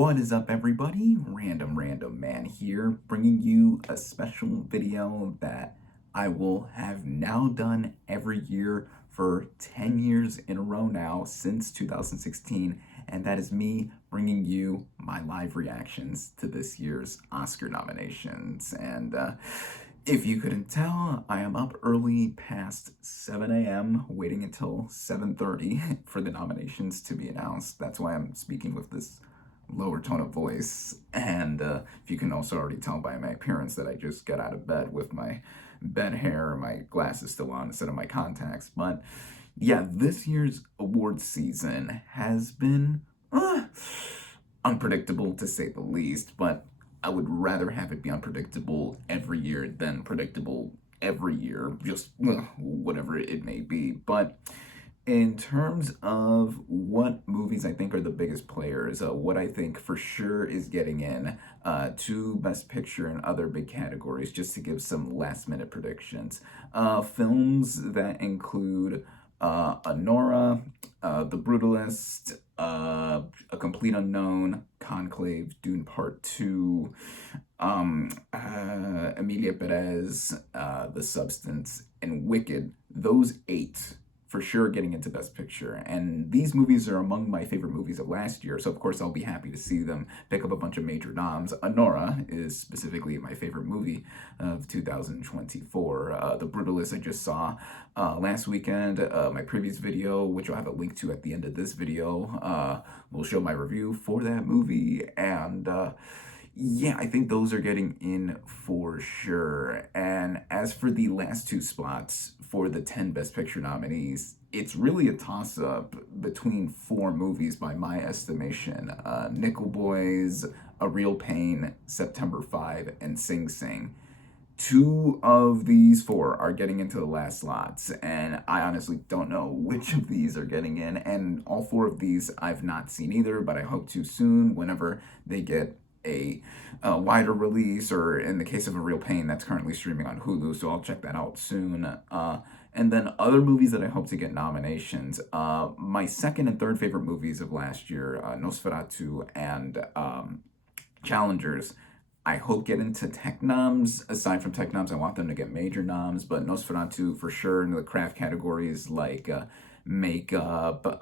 What is up, everybody? Random Random Man here, bringing you a special video that I will have now done every year for 10 years in a row now since 2016, and that is me bringing you my live reactions to this year's Oscar nominations. And if you couldn't tell, I am up early past 7 a.m., waiting until 7:30 for the nominations to be announced. That's why I'm speaking with this lower tone of voice. And if you can also already tell by my appearance that I just got out of bed with my bed hair and my glasses still on instead of my contacts. But yeah, this year's awards season has been unpredictable to say the least, but I would rather have it be unpredictable every year than predictable every year, just whatever it may be. But in terms of what movies I think are the biggest players, what I think for sure is getting in to Best Picture and other big categories, just to give some last minute predictions. Films that include Anora, The Brutalist, A Complete Unknown, Conclave, Dune Part 2, Emilia Perez, The Substance, and Wicked. Those 8 for sure getting into Best Picture. And these movies are among my favorite movies of last year, so of course I'll be happy to see them pick up a bunch of major noms. Anora is specifically my favorite movie of 2024. The Brutalist I just saw last weekend. My previous video, which I'll have a link to at the end of this video, will show my review for that movie. And yeah, I think those are getting in for sure. And as for the last 2 spots for the 10 Best Picture nominees, it's really a toss-up between 4 movies by my estimation. Nickel Boys, A Real Pain, September 5, and Sing Sing. 2 of these 4 are getting into the last slots, and I honestly don't know which of these are getting in, and all 4 of these I've not seen either, but I hope to soon whenever they get a wider release, or in the case of A Real Pain, that's currently streaming on Hulu, so I'll check that out soon. And then other movies that I hope to get nominations. My second and third favorite movies of last year, Nosferatu and Challengers, I hope get into tech noms. Aside from tech noms, I want them to get major noms, but Nosferatu for sure in the craft categories like makeup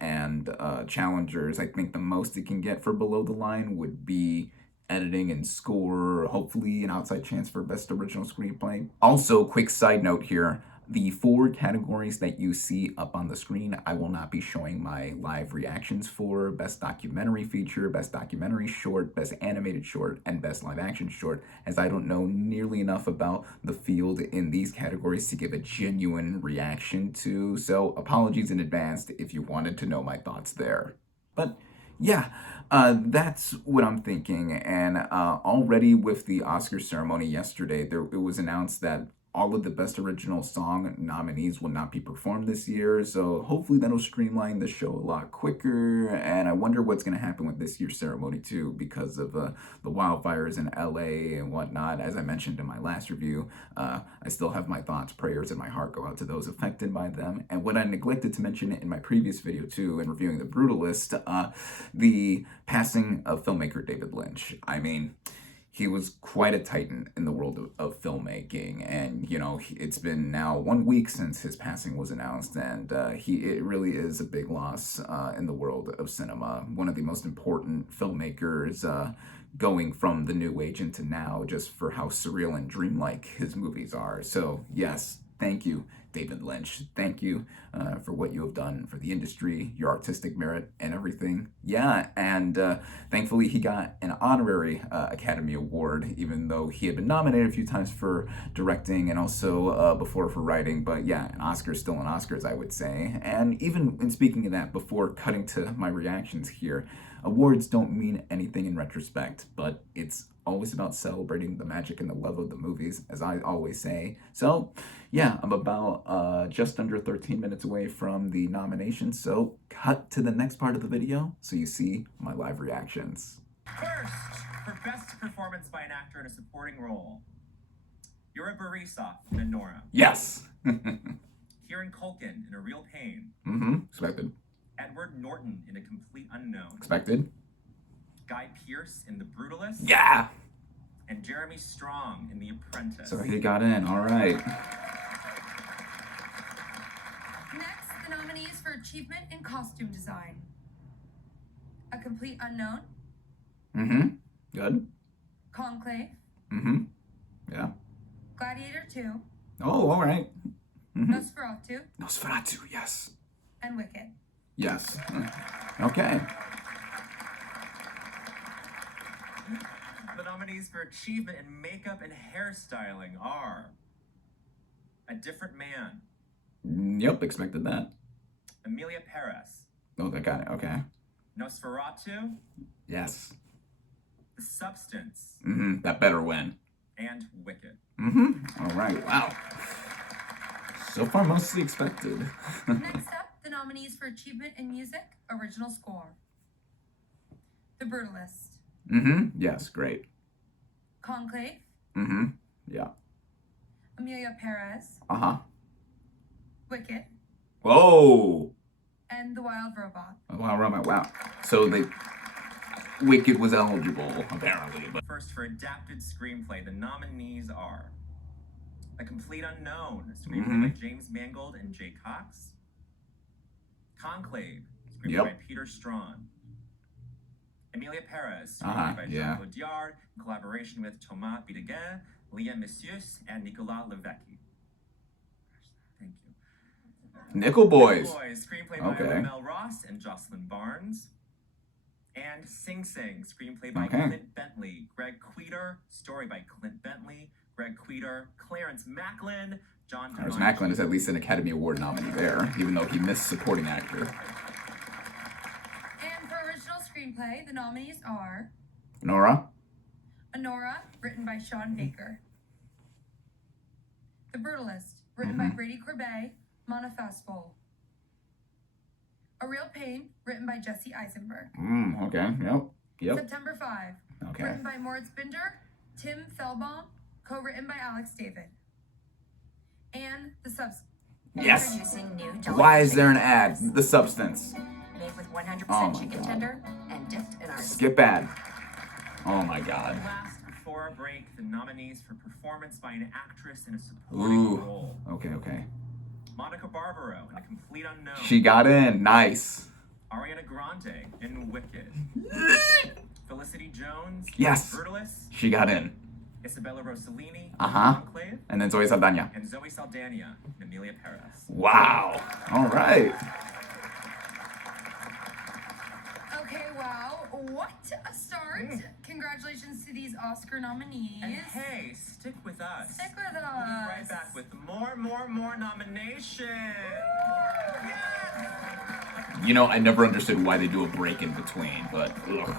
and Challengers. I think the most it can get for below the line would be editing and score, hopefully an outside chance for best original screenplay. Also, quick side note here, the 4 categories that you see up on the screen, I will not be showing my live reactions for: Best Documentary Feature, Best Documentary Short, Best Animated Short, and Best Live Action Short, as I don't know nearly enough about the field in these categories to give a genuine reaction to, so apologies in advance if you wanted to know my thoughts there. But yeah, that's what I'm thinking. And already with the Oscar ceremony yesterday, it was announced that all of the Best Original Song nominees will not be performed this year, so hopefully that'll streamline the show a lot quicker. And I wonder what's going to happen with this year's ceremony too, because of the wildfires in LA and whatnot. As I mentioned in my last review, I still have my thoughts, prayers, and my heart go out to those affected by them. And what I neglected to mention in my previous video too, in reviewing The Brutalist, the passing of filmmaker David Lynch. I mean, he was quite a titan in the world of filmmaking, and you know, it's been now 1 week since his passing was announced, and it really is a big loss in the world of cinema. One of the most important filmmakers going from the new age into now, just for how surreal and dreamlike his movies are. So yes, thank you, David Lynch. Thank you for what you have done for the industry, your artistic merit, and everything. Yeah, and thankfully he got an honorary Academy Award, even though he had been nominated a few times for directing and also before for writing. But yeah, an Oscar's still an Oscars, I would say. And even in speaking of that, before cutting to my reactions here, awards don't mean anything in retrospect, but it's always about celebrating the magic and the love of the movies, as I always say. So yeah, I'm about just under 13 minutes away from the nominations, so cut to the next part of the video so you see my live reactions. First, for Best Performance by an Actor in a Supporting Role, Yura Borisov in Nora. Yes! Kieran Culkin in A Real Pain. Expected. Edward Norton in A Complete Unknown. Expected. Guy Pearce in The Brutalist. Yeah. And Jeremy Strong in The Apprentice. So he got in. All right. Next, the nominees for achievement in costume design. A Complete Unknown. Mm-hmm. Good. Conclave. Mm-hmm. Yeah. Gladiator 2. Oh, all right. Mm-hmm. Nosferatu. Nosferatu, yes. And Wicked. Yes. Okay. The nominees for achievement in makeup and hairstyling are A Different Man. Yep, expected that. Emilia Perez. Oh, they got it. Okay. Nosferatu. Yes. The Substance. Mm-hmm. That better win. And Wicked. Mm-hmm. All right. Wow. So far, mostly expected. Next up, the nominees for achievement in music, original score. The Brutalist. Mm-hmm. Yes, great. Conclave. Mm-hmm. Yeah. Emilia Perez. Uh-huh. Wicked. Whoa! And The Wild Robot. Wow, Robot, wow. So the Wicked was eligible, apparently. But First, for adapted screenplay, the nominees are A Complete Unknown, a screenplay by James Mangold and Jay Cox. Conclave, screenplay by Peter Strawn. Emilia Perez, screenplay by Jean-Claude Diard, in collaboration with Thomas Bideguet, Leah Messius, and Nicolas Levecki. Thank you. Nickel Boys. Nickel Boys, screenplay by Mel Ross and Jocelyn Barnes. And Sing Sing, screenplay by Clint Bentley, Greg Queter, story by Clint Bentley, Greg Queter, Clarence Macklin, John. Clarence Macklin is at least an Academy Award nominee there, even though he missed supporting actor. And for original screenplay, the nominees are Nora. Honora, written by Sean Baker. The Brutalist, written by Brady Corbet, Mona Fastball. A Real Pain, written by Jesse Eisenberg. Okay, yep. September 5, Okay. written by Moritz Binder, Tim Fellbaum, co-written by Alex David. And The Substance. Yes. Introducing new Why is there an ad? The Substance. Made with 100% Oh my chicken God. tender and dipped in our Skip ad. Oh my God. Last, before our break, the nominees for performance by an actress in a supporting role. Okay. Monica Barbaro in A Complete Unknown. She got in. Nice. Ariana Grande in Wicked. Felicity Jones Yes. in Brutalist. She got in. Isabella Rossellini in Uh-huh. Conclave. And then Zoe Saldana. And Zoe Saldana in Emilia Perez. Wow. All right. Okay, wow. What a start. Congratulations to these Oscar nominees. And hey, stick with us. Stick with We'll be us. right back with more nominations. Yes! You know, I never understood why they do a break in between, but ugh,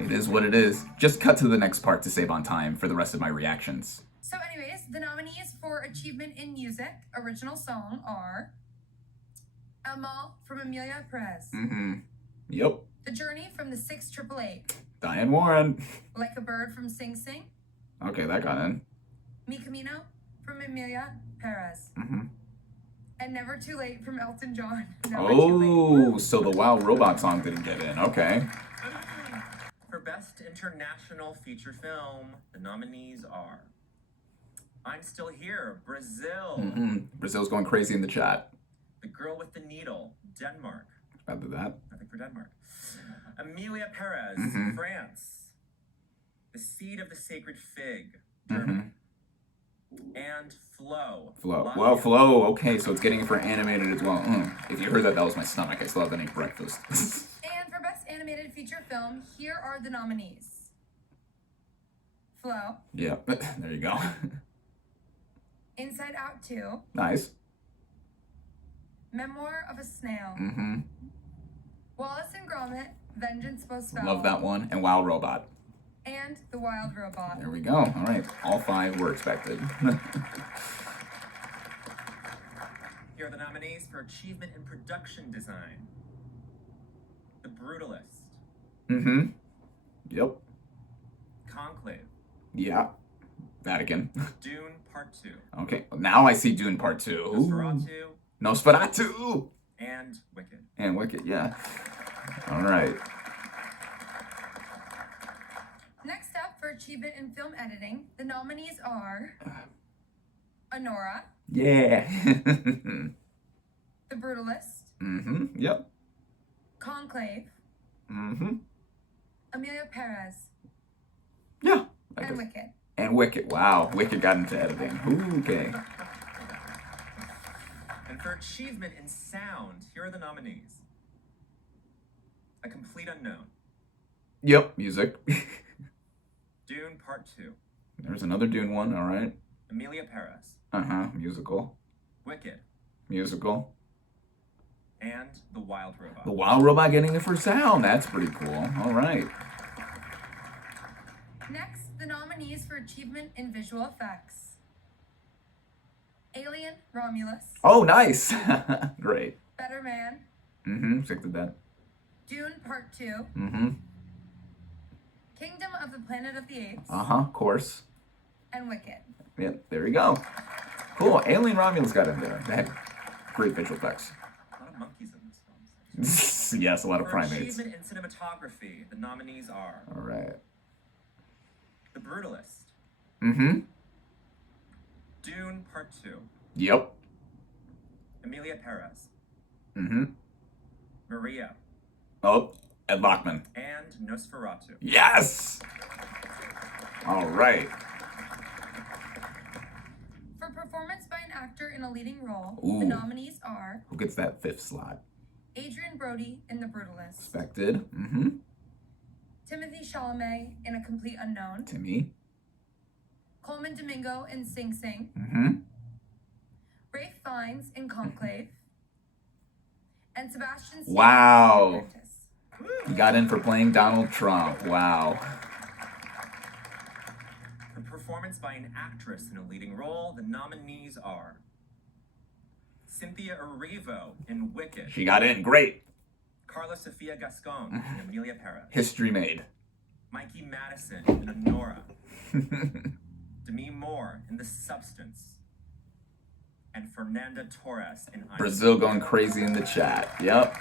it is what it is. Just cut to the next part to save on time for the rest of my reactions. So anyways, the nominees for Achievement in Music, Original Song are Emma from Emilia Perez. Yep. The Journey from the 688. Diane Warren. Like a Bird from Sing Sing. Okay, that got in. Mi Camino from Emilia Perez. And Never Too Late from Elton John. Never Too Late. Oh, so the Wild Robot song didn't get in. Okay. For Best International Feature Film, the nominees are I'm Still Here, Brazil. Brazil's going crazy in the chat. The Girl with the Needle, Denmark. After that. Nothing for Denmark. Amelia Perez, France. The Seed of the Sacred Fig, Germany. And Flow. Well, Flow. Okay, so it's getting it for animated as well. If you heard that, that was my stomach. I still haven't eaten breakfast. And for Best Animated Feature Film, here are the nominees. Flow. Yeah, there you go. Inside Out 2. Nice. Memoir of a Snail. Wallace and Gromit, Vengeance Most Foul. Love that one. And Wild Robot. And The Wild Robot. There we go. All right. All 5 were expected. Here are the nominees for Achievement in Production Design. The Brutalist. Yep. Conclave. Yeah. Vatican. Dune Part 2. Okay. Now I see Dune Part 2. Nosferatu. Nosferatu. And Wicked. And Wicked, yeah. All right. achievement in film editing, the nominees are Honora, Yeah. The Brutalist, Yep. Conclave, Amelia Perez, Yeah. and Wicked. And Wicked. Wow. Wicked got into editing. Okay. And for achievement in sound, here are the nominees. A Complete Unknown, Yep. Music. Dune Part 2, There's another Dune one. All right. Amelia Perez, Musical. Wicked, Musical. and The Wild Robot. The Wild Robot getting it for sound. That's pretty cool. All right. Next, the nominees for achievement in visual effects. Alien Romulus, Oh, nice. Great. Better Man, Stick to that. Dune Part 2, Kingdom of the Planet of the Apes, Of course. and Wicked. Yeah, there you go. Cool. Alien Romulus got in there. They had great visual effects. A lot of monkeys in this film. Yes, a lot of For primates. achievement in cinematography, the nominees are All right. The Brutalist, Dune Part 2, Yep. Amelia Perez, Mm-hmm. Maria, Oh, Ed Lockman. and Nosferatu. Yes! All right. For performance by an actor in a leading role, Ooh. the nominees are Who gets that fifth slot? Adrian Brody in The Brutalist, Expected. Timothy Chalamet in A Complete Unknown, Timmy. Coleman Domingo in Sing Sing, Rafe Fiennes in Conclave, and Sebastian Stan Wow. in Apprentice. He got in for playing Donald Trump. Wow. For performance by an actress in a leading role, the nominees are Cynthia Erivo in Wicked, She got in. Great. Carla Sofia Gascon in Amelia Perez, History made. Mikey Madison in Honora, Demi Moore in The Substance, and Fernanda Torres in Brazil going crazy in the chat. Yep.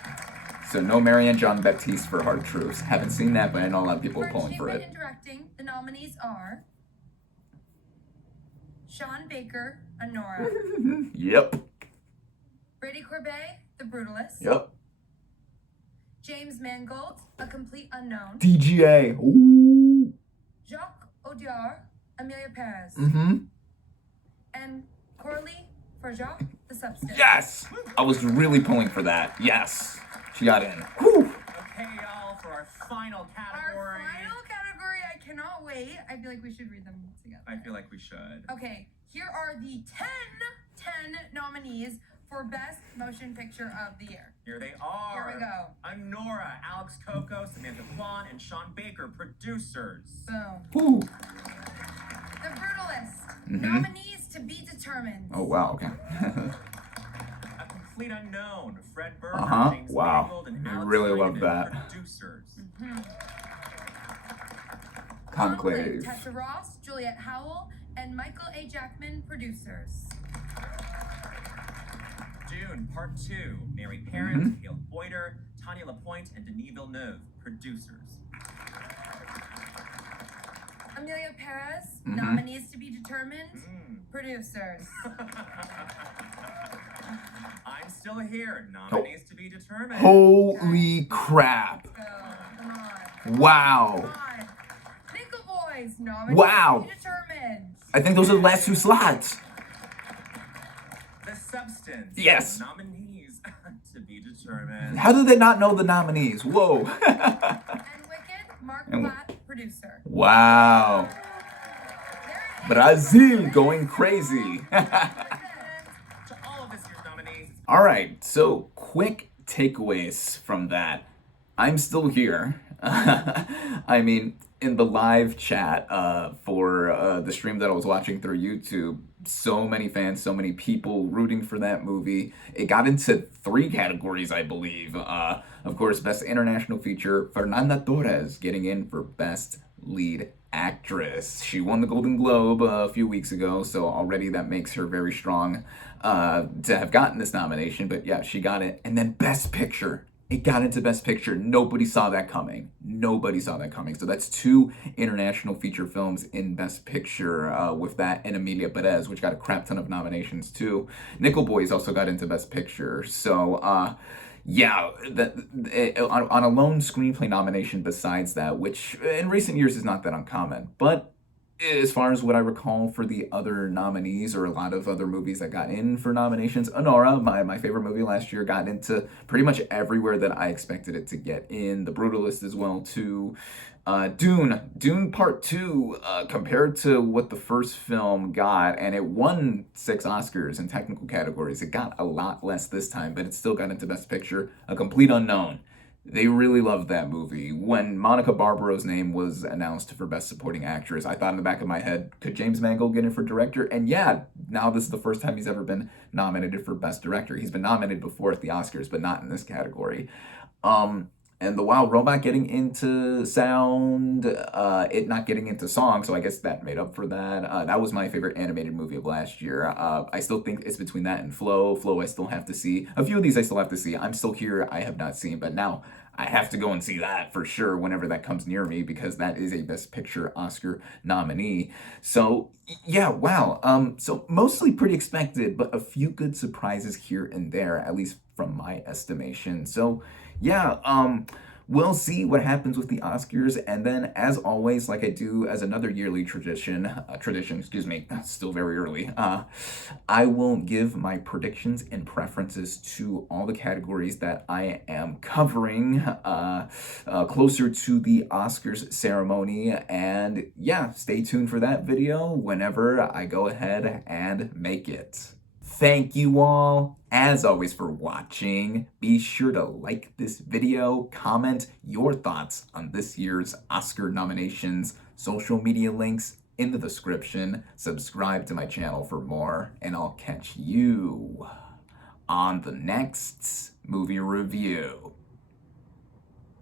So no Marianne John Baptiste for Hard Truths. Haven't seen that, but I know a lot of people are pulling for achievement it. in directing, the nominees are Sean Baker, Honora, Yep. Brady Corbet, The Brutalist, Yep. James Mangold, A Complete Unknown, DGA. Ooh. Jacques Audiard, Amelia Perez, and Coralie Forjot, The Substance. Yes! I was really pulling for that. Yes. She got in. Whew. Okay, y'all, for our final category. Our final category, I cannot wait. I feel like we should read them together. I feel like we should. Okay, here are the 10 nominees for Best Motion Picture of the Year. Here they are. Here we go. Honora, Alex Coco, Samantha Kwan, and Sean Baker, producers. Boom. Whew. The Brutalist. Nominees to be determined. Oh, wow. Okay. A Complete Unknown, Fred Berger, James Wow. Mangold, and I Alex really love Hyneman, that. producers. Conclave. Tessa Ross, Juliette Howell, and Michael A. Jackman, producers. Dune Part 2, Mary Parent, Hale Boyder, Tanya Lapointe, and Denis Villeneuve, producers. Amelia Perez, nominees to be determined, producers. I'm still here, nominees to be determined. Holy crap. Let's go. Come on. Wow. Come on. Nickel Boys, nominees Wow. to be determined. I think those are the last two slots. The Substance. Yes. Nominees to be determined. How did they not know the nominees? Whoa. And Wicked, Mark Platt, producer. Wow. There it is. Brazil going crazy. To all of this year's nominees, All right, so quick takeaways from that. I'm still here. I mean, in the live chat for the stream that I was watching through YouTube, so many fans, so many people rooting for that movie. It got into 3 categories, I believe. Of course, Best International Feature, Fernanda Torres getting in for Best Lead Actress. She won the Golden Globe a few weeks ago, so already that makes her very strong to have gotten this nomination. But yeah, she got it. And then Best Picture, It got into Best Picture. Nobody saw that coming. Nobody saw that coming. So that's 2 international feature films in Best Picture with that and Emilia Perez, which got a crap ton of nominations too. Nickel Boys also got into Best Picture. So, yeah, on a lone screenplay nomination besides that, which in recent years is not that uncommon. But as far as what I recall for the other nominees or a lot of other movies that got in for nominations, Honora, my favorite movie last year, got into pretty much everywhere that I expected it to get in. The Brutalist as well too. Dune Part 2, compared to what the first film got, and it won 6 Oscars in technical categories. It got a lot less this time, but it still got into Best Picture. A complete unknown. They really loved that movie. When Monica Barbara's name was announced for Best Supporting Actress, I thought in the back of my head, could James Mangold get it for director? And yeah, now this is the first time he's ever been nominated for Best Director. He's been nominated before at the Oscars, but not in this category. And the Wild Robot getting into sound, it not getting into song, so I guess that made up for that. That was my favorite animated movie of last year. I still think it's between that and Flow. Flow I still have to see. A few of these I still have to see. I'm Still Here I have not seen, but now I have to go and see that for sure whenever that comes near me because that is a Best Picture Oscar nominee. So yeah, wow. So mostly pretty expected, but a few good surprises here and there, at least from my estimation. So yeah, we'll see what happens with the Oscars, and then as always, like I do as another yearly tradition, excuse me, still very early, I will give my predictions and preferences to all the categories that I am covering closer to the Oscars ceremony, and yeah, stay tuned for that video whenever I go ahead and make it. Thank you all, as always, for watching. Be sure to like this video, comment your thoughts on this year's Oscar nominations, social media links in the description, subscribe to my channel for more, and I'll catch you on the next movie review.